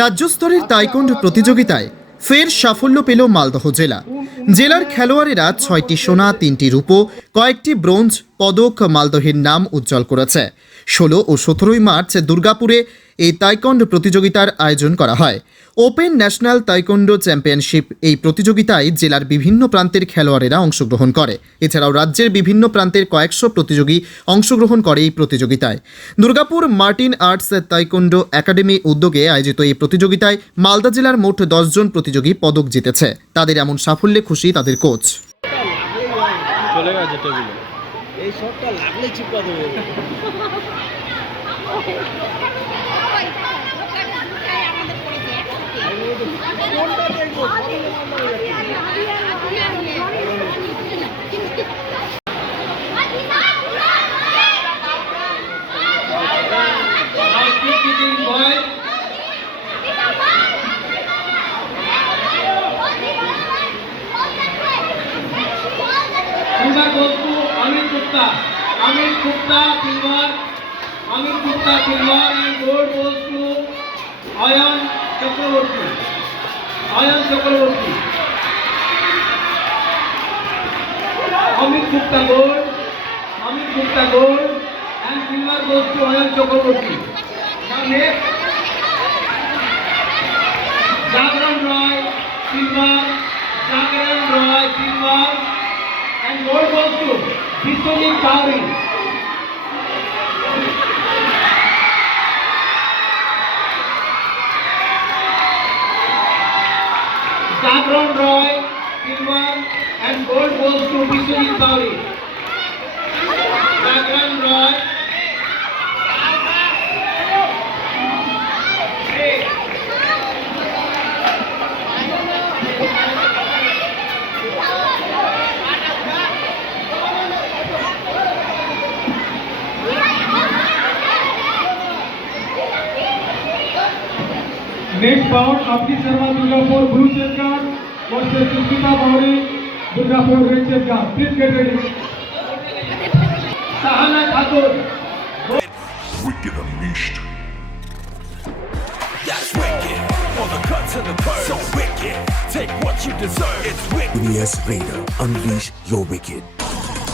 রাজ্যস্তরের তাইকোন্ডো প্রতিযোগিতায় ফের সাফল্য পেল মালদহ জেলা। জেলার খেলোয়াড়েরা 6টি সোনা, 3টি রূপো, কয়েকটি ব্রোঞ্জ পদক মালদহের নাম উজ্জ্বল করেছে। 16 ও 17 মার্চ দুর্গাপুরে এই তাইকোন্ডো প্রতিযোগিতার আয়োজন করা হয়। ওপেন ন্যাশনাল তাইকোন্ডো চ্যাম্পিয়নশিপ এই প্রতিযোগিতায় জেলার বিভিন্ন প্রান্তের খেলোয়াড়েরা অংশগ্রহণ করে। এছাড়াও রাজ্যের বিভিন্ন প্রান্তের কয়েকশো প্রতিযোগী অংশগ্রহণ করে এই প্রতিযোগিতায়। Durgapur Martin arts taekwondo academy উদ্যোগে আয়োজিত এই প্রতিযোগিতায় মালদা জেলার মোট 10 জন প্রতিযোগী পদক জিতেছে। তাদের এমন সাফল্যে খুশি তাদের কোচ। এই শটটা লাগলে চিপা দেবে। Amit Gupta silver and gold goes to Ayan Chakraborty. Amit Gupta gold and silver goes to Ayan Chakraborty. Now next, Jagran Roy silver and gold goes to Vishwajit Dowry. Jagran Roy silver and gold goes to Vishwajit Dowry. Jagran Roy. Next bout, Abdi Sharma Durgapur blue check card versus Sushmita Bauri Durgapur red check card. Please get ready. Sahana Thakur. Wicked Unleashed. That's wicked. For the cuts and the curves. So wicked. Take what you deserve. It's wicked. EBS Raider. Unleash your wicked.